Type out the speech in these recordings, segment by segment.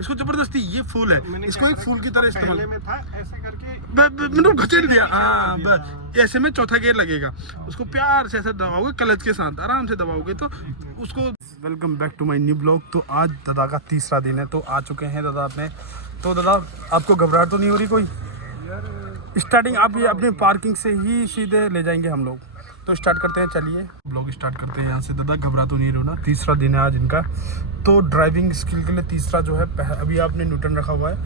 इसको जबरदस्ती, ये फूल है, इसको एक फूल की तरह इस्तेमाल में था ऐसे करके मैंने घचेड़ दिया। हाँ, ऐसे में चौथा गियर लगेगा, उसको प्यार से ऐसे दबाओगे क्लच के साथ, आराम से दबाओगे तो उसको। Welcome back to my new blog. तो आज दादा का तीसरा दिन है, तो आ चुके हैं दादा अपने। तो दादा आपको घबराहट तो नहीं हो रही कोई? स्टार्टिंग आप ये अपने पार्किंग से ही सीधे ले जाएंगे हम लोग, तो स्टार्ट करते हैं। चलिए ब्लॉग स्टार्ट करते हैं यहाँ से। दादा घबरा तो नहीं रहो ना? तीसरा दिन है आज इनका, तो ड्राइविंग स्किल के लिए तीसरा जो है, अभी आपने न्यूटन रखा हुआ है?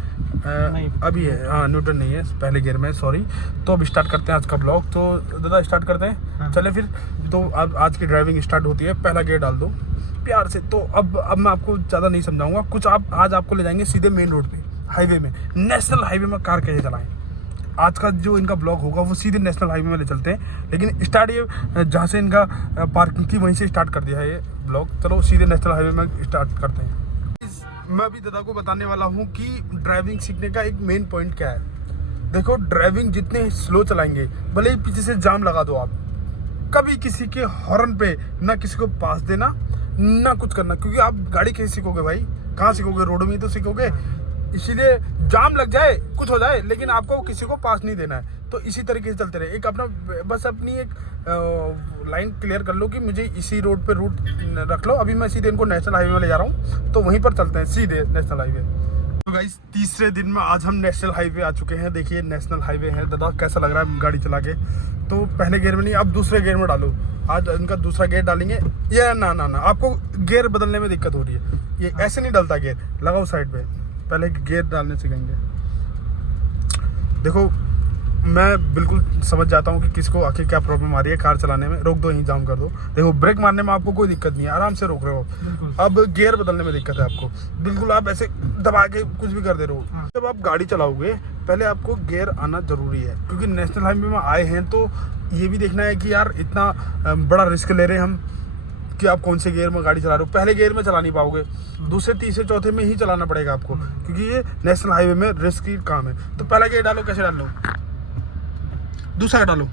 अभी है, हाँ न्यूटन नहीं है, पहले गियर में, सॉरी। तो अब स्टार्ट करते हैं आज का ब्लॉग। तो दादा स्टार्ट करते हैं। हाँ। चले फिर। तो अब आज की ड्राइविंग स्टार्ट होती है, पहला गियर डाल दो प्यार से। तो अब मैं आपको ज़्यादा नहीं समझाऊंगा कुछ। आज आपको ले जाएंगे सीधे मेन रोड पे, हाईवे में, नेशनल हाईवे में कार कैसे चलाएं। आज का जो इनका ब्लॉग होगा वो सीधे नेशनल हाईवे में ले चलते हैं, लेकिन स्टार्ट ये जहाँ से इनका पार्किंग थी वहीं से स्टार्ट कर दिया है ये ब्लॉग। चलो सीधे नेशनल हाईवे में स्टार्ट करते हैं। मैं अभी दादा को बताने वाला हूँ कि ड्राइविंग सीखने का एक मेन पॉइंट क्या है। देखो, ड्राइविंग जितने स्लो चलाएंगे, भले ही पीछे से जाम लगा दो आप, कभी किसी के हॉर्न पे ना किसी को पास देना ना कुछ करना, क्योंकि आप गाड़ी कैसे सीखोगे भाई? कहाँ सीखोगे? रोड में ही तो सीखोगे। इसीलिए जाम लग जाए, कुछ हो जाए, लेकिन आपको किसी को पास नहीं देना है। तो इसी तरीके से चलते रहे। एक अपना बस अपनी एक लाइन क्लियर कर लो कि मुझे इसी रोड पे रूट रख लो। अभी मैं सीधे इनको नेशनल हाईवे में ले जा रहा हूँ, तो वहीं पर चलते हैं सीधे नेशनल हाईवे। तो गाइस, तीसरे दिन में आज हम नेशनल हाईवे आ चुके हैं। देखिए नेशनल हाईवे है। दादा कैसा लग रहा है गाड़ी चला के? तो पहले गियर में नहीं, अब दूसरे गियर में डालो। आज इनका दूसरा गियर डालेंगे। ये ना आपको गियर बदलने में दिक्कत हो रही है, ये ऐसे नहीं डलता गियर, लगाओ साइड पे, पहले गियर डालने सिखाएंगे। देखो, मैं बिल्कुल समझ जाता हूँ कि किसको आखिर क्या प्रॉब्लम आ रही है कार चलाने में। रोक दो, यहीं जाम कर दो। देखो, ब्रेक मारने में आपको कोई दिक्कत नहीं है, आराम से रोक रहे हो। अब गियर बदलने में दिक्कत है आपको, बिल्कुल आप ऐसे दबा के कुछ भी कर दे रहे हो। जब आप गाड़ी चलाओगे पहले आपको गियर आना जरूरी है, क्योंकि नेशनल हाईवे में आए हैं तो ये भी देखना है कि यार इतना बड़ा रिस्क ले रहे हैं हम कि आप कौन से गियर में गाड़ी चला रहे हो। पहले गियर में चला नहीं पाओगे, दूसरे तीसरे चौथे में ही चलाना पड़ेगा आपको, क्योंकि ये नेशनल हाईवे में रिस्की काम है। तो पहला गियर डालो। कैसे डाल लो? दूसरा डालो।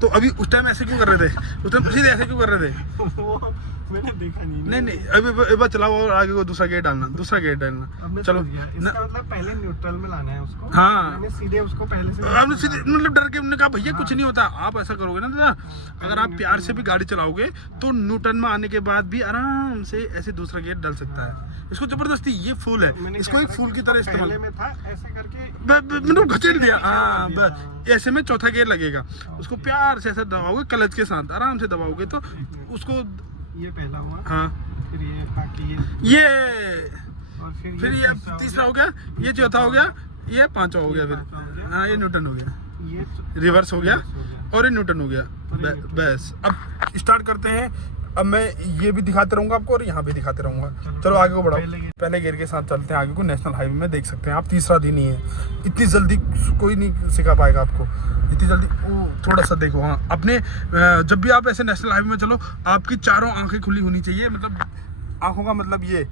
तो अभी उस टाइम ऐसे क्यों कर रहे थे? उस टाइम सीधे ऐसे क्यों कर रहे थे? मैंने देखा नहीं। नहीं, अभी बार चलाओ और आगे को दूसरा गियर डालना, दूसरा गियर डालना। चलो, इसका मतलब पहले न्यूट्रल में लाना है उसको। हाँ, मैंने सीधे उसको पहले से आपने सीधे मतलब डर के उन्होंने कहा भैया कुछ नहीं होता। आप ऐसा करोगे ना दादा, अगर आप प्यार से भी गाड़ी चलाओगे तो न्यूटन में आने के बाद भी आराम से ऐसे दूसरा गियर डाल सकता है। इसको जबरदस्ती, ये फूल है, इसको एक फूल की तरह इस्तेमाल में था ऐसे करके मैंने घचेड़ दिया। हाँ, ऐसे में चौथा गियर लगेगा, उसको प्यार से ऐसे दबाओगे क्लच के साथ, आराम से दबाओगे तो उसको। ये पहला हुआ। हाँ, फिर ये बाकी ये और फिर ये तीसरा हो गया, ये चौथा हो गया, ये पांचवा हो गया, फिर हाँ ये न्यूटन हो गया, ये रिवर्स हो गया और ये न्यूटन हो गया। बस अब स्टार्ट करते हैं। अब मैं ये भी दिखाते रहूंगा आपको और यहाँ भी दिखाते रहूंगा। चलो आगे को बढ़ाओ। पहले गियर के साथ चलते हैं आगे को। नेशनल हाईवे में देख सकते हैं आप, तीसरा दिन ही है। इतनी जल्दी कोई नहीं सिखा पाएगा आपको, इतनी जल्दी। ओ थोड़ा सा देखो, हाँ अपने जब भी आप ऐसे नेशनल हाईवे में चलो, आपकी चारों आंखें खुली होनी चाहिए। मतलब आंखों का मतलब ये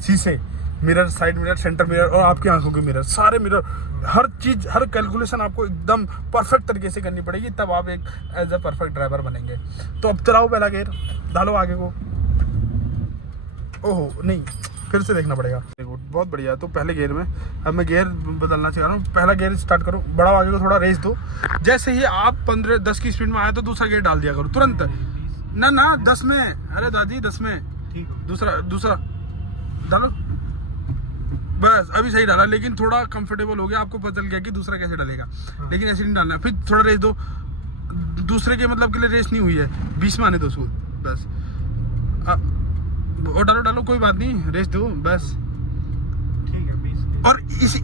शीशे, mirror, side mirror, centre mirror और आपकी आंखों के मिरर, सारे मिरर, हर चीज, हर कैलकुलेशन आपको एकदम परफेक्ट तरीके से करनी पड़ेगी, तब आप एक एज अ परफेक्ट ड्राइवर बनेंगे। तो अब चलाओ पहला गियर, डालो आगे को। ओहो नहीं, फिर से देखना पड़ेगा। देखो बहुत बढ़िया। तो पहले गियर में अब मैं गियर बदलना सिखा रहा हूँ। पहला गियर स्टार्ट करो, बढ़ाओ आगे को, थोड़ा रेस दो। जैसे ही आप 15-10 की स्पीड में आया तो दूसरा गियर डाल दिया करो तुरंत। ना 10 में, अरे दादी 10 में, दूसरा डालो। बस अभी सही डाला, लेकिन थोड़ा कंफर्टेबल हो गया, आपको पता चल गया कि दूसरा कैसे डालेगा। लेकिन ऐसे नहीं डालना। फिर थोड़ा रेस दो, दूसरे के मतलब के लिए रेस नहीं हुई है, 20 में आने दो उसको बस। और डालो, कोई बात नहीं, रेस दो बस। ठीक है, 20। और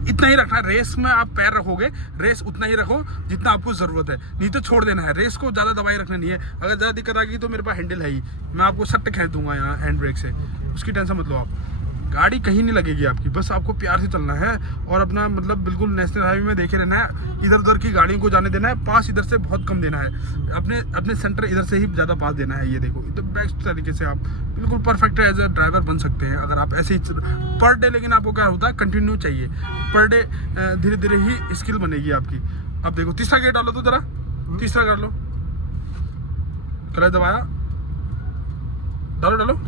इतना ही रखना है। रेस में आप पैर रखोगे, रेस उतना ही रखो जितना आपको जरूरत है, नहीं तो छोड़ देना है। रेस को ज्यादा दबाई रखना नहीं है। अगर ज्यादा दिक्कत आ गई तो मेरे पास हैंडल है ही, मैं आपको सट्ट खींच दूंगा यहाँ हैंड ब्रेक से, उसकी टेंशन मत लो आप। गाड़ी कहीं नहीं लगेगी आपकी, बस आपको प्यार से चलना है और अपना मतलब बिल्कुल नेशनल हाईवे में देखे रहना है। इधर उधर की गाड़ियों को जाने देना है, पास इधर से बहुत कम देना है। अपने सेंटर इधर से ही ज़्यादा पास देना है। ये देखो, तो बेस्ट तरीके से आप बिल्कुल परफेक्ट एज अ ड्राइवर बन सकते हैं अगर आप ऐसे ही पर डे। लेकिन आपको क्या होता है, कंटिन्यू चाहिए पर डे, धीरे धीरे ही स्किल बनेगी आपकी। अब देखो तीसरा गियर डालो, तो जरा तीसरा कर लो, क्लच दबाया, डालो।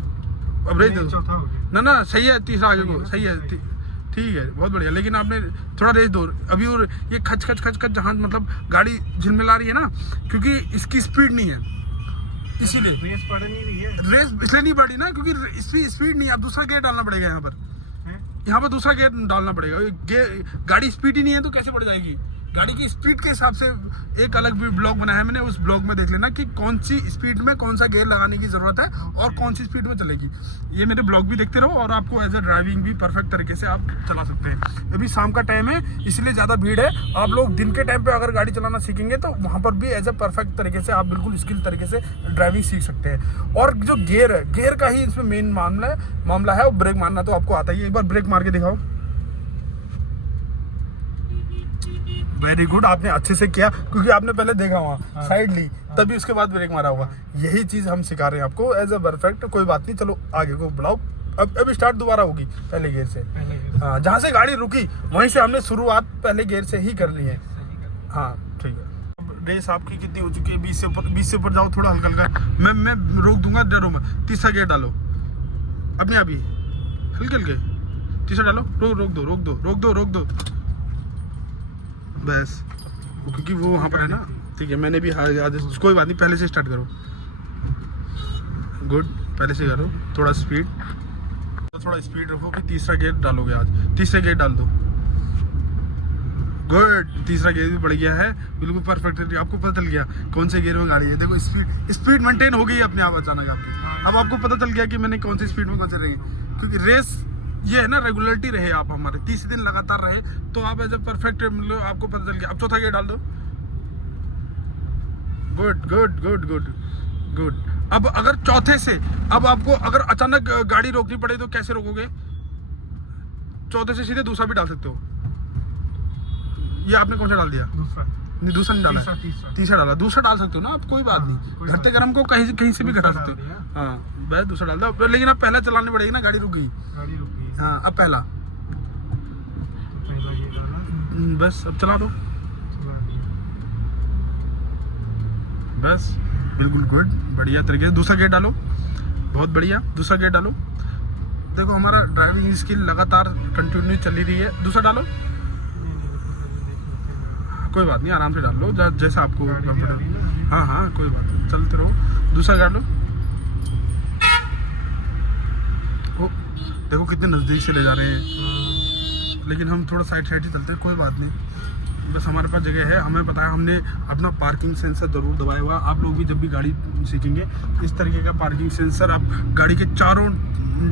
अब रेस दो। चौथा हो गया। ना ना सही है, तीसरा आगे को सही है, ठीक है, बहुत बढ़िया। लेकिन आपने थोड़ा रेस दो अभी, और ये खच खच खच खच जहाँ मतलब गाड़ी झिलमिला रही है ना, क्योंकि इसकी स्पीड नहीं है, इसीलिए रेस पड़ नहीं रही है। रेस इसलिए नहीं बढ़ी ना, क्योंकि स्पीड नहीं है। अब दूसरा गेयर डालना पड़ेगा यहाँ पर, हैं? यहाँ पर दूसरा गेयर डालना पड़ेगा। गाड़ी स्पीड ही नहीं है तो कैसे बढ़ जाएगी। गाड़ी की स्पीड के हिसाब से एक अलग भी ब्लॉग बनाया है मैंने, उस ब्लॉग में देख लेना कि कौन सी स्पीड में कौन सा गेयर लगाने की ज़रूरत है और कौन सी स्पीड में चलेगी। ये मेरे ब्लॉग भी देखते रहो और आपको एज ए ड्राइविंग भी परफेक्ट तरीके से आप चला सकते हैं। अभी शाम का टाइम है इसलिए ज़्यादा भीड़ है। आप लोग दिन के टाइम पर अगर गाड़ी चलाना सीखेंगे तो वहाँ पर भी एज ए परफेक्ट तरीके से आप बिल्कुल स्किल तरीके से ड्राइविंग सीख सकते हैं। और जो गेयर है, गेयर का ही इसमें मेन मामला है। और ब्रेक मारना तो आपको आता ही है। एक बार ब्रेक मार के दिखाओ। वेरी गुड, आपने अच्छे से किया क्योंकि आपने पहले देखा वहाँ साइड ली, तभी उसके बाद ब्रेक मारा होगा। यही चीज़ हम सिखा रहे हैं आपको एज अ परफेक्ट। कोई बात नहीं, चलो आगे को बढ़ाओ। अब स्टार्ट दोबारा होगी पहले गियर से। हाँ, जहाँ से गाड़ी रुकी वहीं से हमने शुरुआत पहले गियर से ही करनी है। हाँ ठीक है। रेस आपकी कितनी हो चुकी है? 20 से ऊपर जाओ, थोड़ा हल्का हल्का। मैं रोक दूंगा, डरो मत। तीसरा गियर डालो अपने आप ही, हल्के हल्के। तीसरा डालो, रोक दो बस, क्योंकि वो वहाँ पर है ना। ठीक है, मैंने भी कोई बात नहीं, पहले से स्टार्ट करो। गुड, पहले से करो, थोड़ा स्पीड रखो। फिर तीसरा गियर डालोगे आज, तीसरा गियर डाल दो। गुड, तीसरा गियर भी बढ़ गया है, बिल्कुल परफेक्ट। आपको पता चल गया कौन से गियर में गाड़ी है। देखो स्पीड मेंटेन हो गई अपने आप अचानक आपकी। अब आपको पता चल गया कि मैंने कौन सी स्पीड में कौन से रही, क्योंकि रेस ये है ना, रेगुलरिटी रहे आप हमारे 30 दिन लगातार रहे तो आप एज ए परफेक्ट मतलब आपको पता चल गया। अब चौथा गियर डाल दो। गुड। अब अगर चौथे से अब आपको अगर अचानक गाड़ी रोकनी पड़े तो कैसे रोकोगे? चौथे से सीधे दूसरा भी डाल सकते हो। ये आपने कौन सा डाल दिया? दूसरा नहीं डाला, तीसरा डाला। दूसरा डाल सकते हो ना आप, कोई बात नहीं। घटते क्रम को कहीं से भी घटा सकते हो। हाँ बस दूसरा डाल दो, लेकिन अब पहला चलानी पड़ेगी ना, गाड़ी रुक गई। हाँ अब पहला, बस अब चला दो बस, बिल्कुल गुड, बढ़िया तरीके से। दूसरा गेयर डालो, बहुत बढ़िया। दूसरा गेयर डालो। देखो हमारा ड्राइविंग स्किल लगातार कंटिन्यू चली रही है। दूसरा डालो, कोई बात नहीं, आराम से डाल लो जैसा आपको कंफर्टेबल। हाँ कोई बात नहीं, चलते रहो। दूसरा गाड़ लो। ओ देखो कितने नज़दीक से ले जा रहे हैं, लेकिन हम थोड़ा साइड से चलते हैं, कोई बात नहीं। बस हमारे पास जगह है, हमें पता है, हमने अपना पार्किंग सेंसर ज़रूर दबाया हुआ। आप लोग भी जब भी गाड़ी सीखेंगे इस तरीके का पार्किंग सेंसर आप गाड़ी के चारों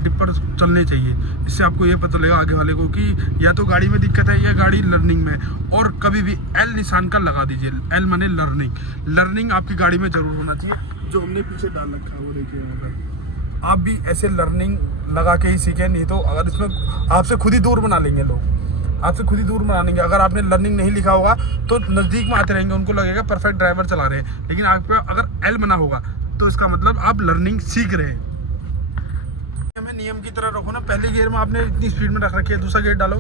डिपर चलने चाहिए। इससे आपको ये पता लगेगा आगे वाले को कि या तो गाड़ी में दिक्कत है या गाड़ी लर्निंग में है। और कभी भी एल निशान का लगा दीजिए। एल माने लर्निंग आपकी गाड़ी में ज़रूर होना चाहिए, जो हमने पीछे डाल रखा है वो देखिए यहाँ पर। आप भी ऐसे लर्निंग लगा के ही सीखें, नहीं तो अगर इसमें आपसे खुद ही दूर बना लेंगे लोग, आपसे खुद ही दूर बना लेंगे। अगर आपने लर्निंग नहीं लिखा होगा तो नज़दीक में आते रहेंगे, उनको लगेगा परफेक्ट ड्राइवर चला रहे हैं। लेकिन आपका अगर एल बना होगा तो इसका मतलब आप लर्निंग सीख रहे हैं। हमें नियम की तरह रखो ना। पहले गियर में आपने इतनी स्पीड में रख रखी है, दूसरा गियर डालो।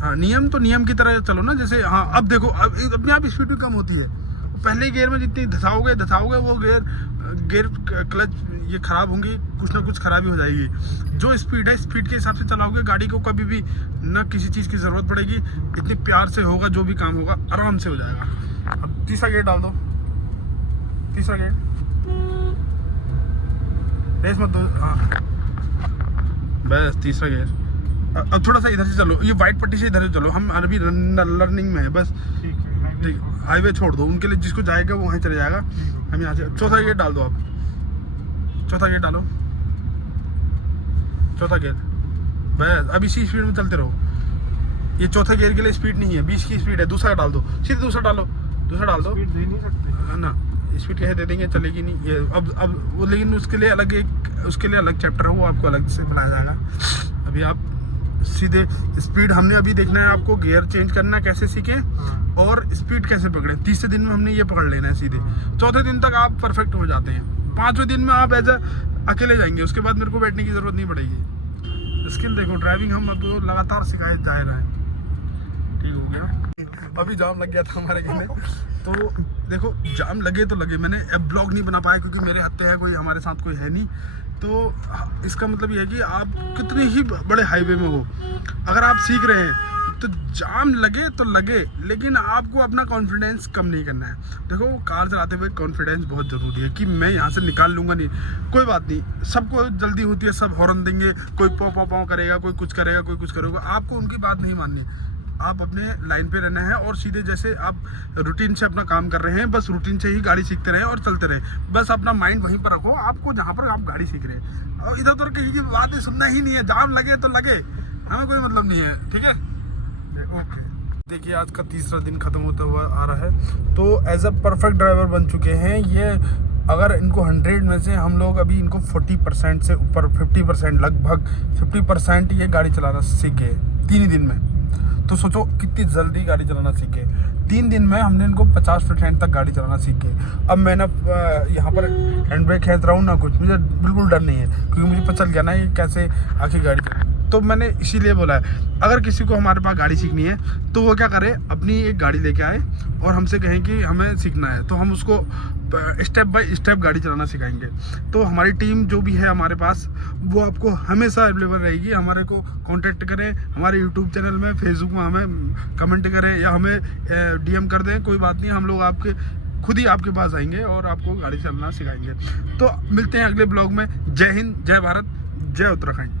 हाँ नियम की तरह चलो ना। जैसे हाँ अब देखो, अब अपने आप स्पीड भी कम होती है। पहले गियर में जितनी धसाओगे वो गियर क्लच ये खराब होंगी, कुछ ना कुछ खराबी हो जाएगी। जो स्पीड है, स्पीड के हिसाब से चलाओगे गाड़ी को, कभी भी ना किसी चीज़ की ज़रूरत पड़ेगी। इतनी प्यार से होगा, जो भी काम होगा आराम से हो जाएगा। अब तीसरा गियर डाल दो। तीसरा गियर, रेस मत दो। हाँ बस तीसरा गियर। अब थोड़ा सा इधर से चलो, ये वाइट पट्टी से इधर से चलो। हम अभी लर्निंग में है बस। ठीक, हाईवे छोड़ दो उनके लिए, जिसको जाएगा वो वहीं चले जाएगा। हम यहाँ से चौथा गियर डाल दो। आप चौथा गियर डालो। चौथा गियर, बस अब इसी स्पीड में चलते रहो। ये चौथा गियर के लिए स्पीड नहीं है, 20 की स्पीड है। दूसरा डाल दो, सीधे दूसरा डाल दो। है ना, स्पीड कैसे दे देंगे, चलेगी नहीं ये। अब वो, लेकिन उसके लिए अलग चैप्टर है, वो आपको अलग से बनाया जाएगा। अभी आप सीधे स्पीड, हमने अभी देखना है आपको गियर चेंज करना कैसे सीखें और स्पीड कैसे पकड़ें। तीसरे दिन में हमने ये पकड़ लेना है सीधे। चौथे दिन तक आप परफेक्ट हो जाते हैं। 5वें दिन में आप अकेले जाएंगे, उसके बाद मेरे को बैठने की ज़रूरत नहीं पड़ेगी। स्किल देखो, ड्राइविंग हम अब लगातार सिखाए जा रहे हैं। ठीक हो गया। अभी जाम लग गया था हमारे कहने, तो देखो जाम लगे तो लगे। मैंने अब ब्लॉग नहीं बना पाया क्योंकि मेरे हत्ते हैं, कोई हमारे साथ कोई है नहीं। तो इसका मतलब ये है कि आप कितने ही बड़े हाईवे में हो, अगर आप सीख रहे हैं तो जाम लगे तो लगे, लेकिन आपको अपना कॉन्फिडेंस कम नहीं करना है। देखो कार चलाते हुए कॉन्फिडेंस बहुत ज़रूरी है कि मैं यहाँ से निकाल लूँगा, नहीं कोई बात नहीं, सबको जल्दी होती है, सब हॉर्न देंगे, कोई पौ पौ पौ करेगा, कोई कुछ करेगा, कोई कुछ करेगा, आपको उनकी बात नहीं माननी। आप अपने लाइन पे रहना है और सीधे जैसे आप रूटीन से अपना काम कर रहे हैं, बस रूटीन से ही गाड़ी सीखते रहें और चलते रहें। बस अपना माइंड वहीं पर रखो, आपको जहाँ पर आप गाड़ी सीख रहे हैं, और इधर उधर किसी की बात सुनना ही नहीं है। जाम लगे तो लगे, हमें कोई मतलब नहीं है, ठीक है। ओके, देखिए आज का तीसरा दिन ख़त्म होता हुआ आ रहा है। तो एज अ परफेक्ट ड्राइवर बन चुके हैं ये। अगर इनको 100 में से हम लोग अभी इनको 40% से ऊपर 50%, लगभग 50% ये गाड़ी चलाना सीख गए 3 ही दिन में। तो सोचो कितनी जल्दी गाड़ी चलाना सीख गए। 3 दिन में हमने इनको 50% तक गाड़ी चलाना सीख गए। अब मैं ना यहाँ पर हैंड ब्रेक खेल रहा हूँ ना कुछ, मुझे बिल्कुल डर नहीं है, क्योंकि मुझे पता चल गया ना ये कैसे आखिर गाड़ी। तो मैंने इसीलिए बोला है, अगर किसी को हमारे पास गाड़ी सीखनी है तो वो क्या करे, अपनी एक गाड़ी लेके आए और हमसे कहें कि हमें सीखना है, तो हम उसको स्टेप बाय स्टेप गाड़ी चलाना सिखाएंगे। तो हमारी टीम जो भी है हमारे पास, वो आपको हमेशा अवेलेबल रहेगी। हमारे को कांटेक्ट करें, हमारे यूट्यूब चैनल में, फेसबुक में हमें कमेंट करें या हमें DM कर दें, कोई बात नहीं, हम लोग आपके खुद ही आपके पास आएंगे और आपको गाड़ी चलाना सिखाएंगे। तो मिलते हैं अगले ब्लॉग में। जय हिंद, जय भारत, जय उत्तराखंड।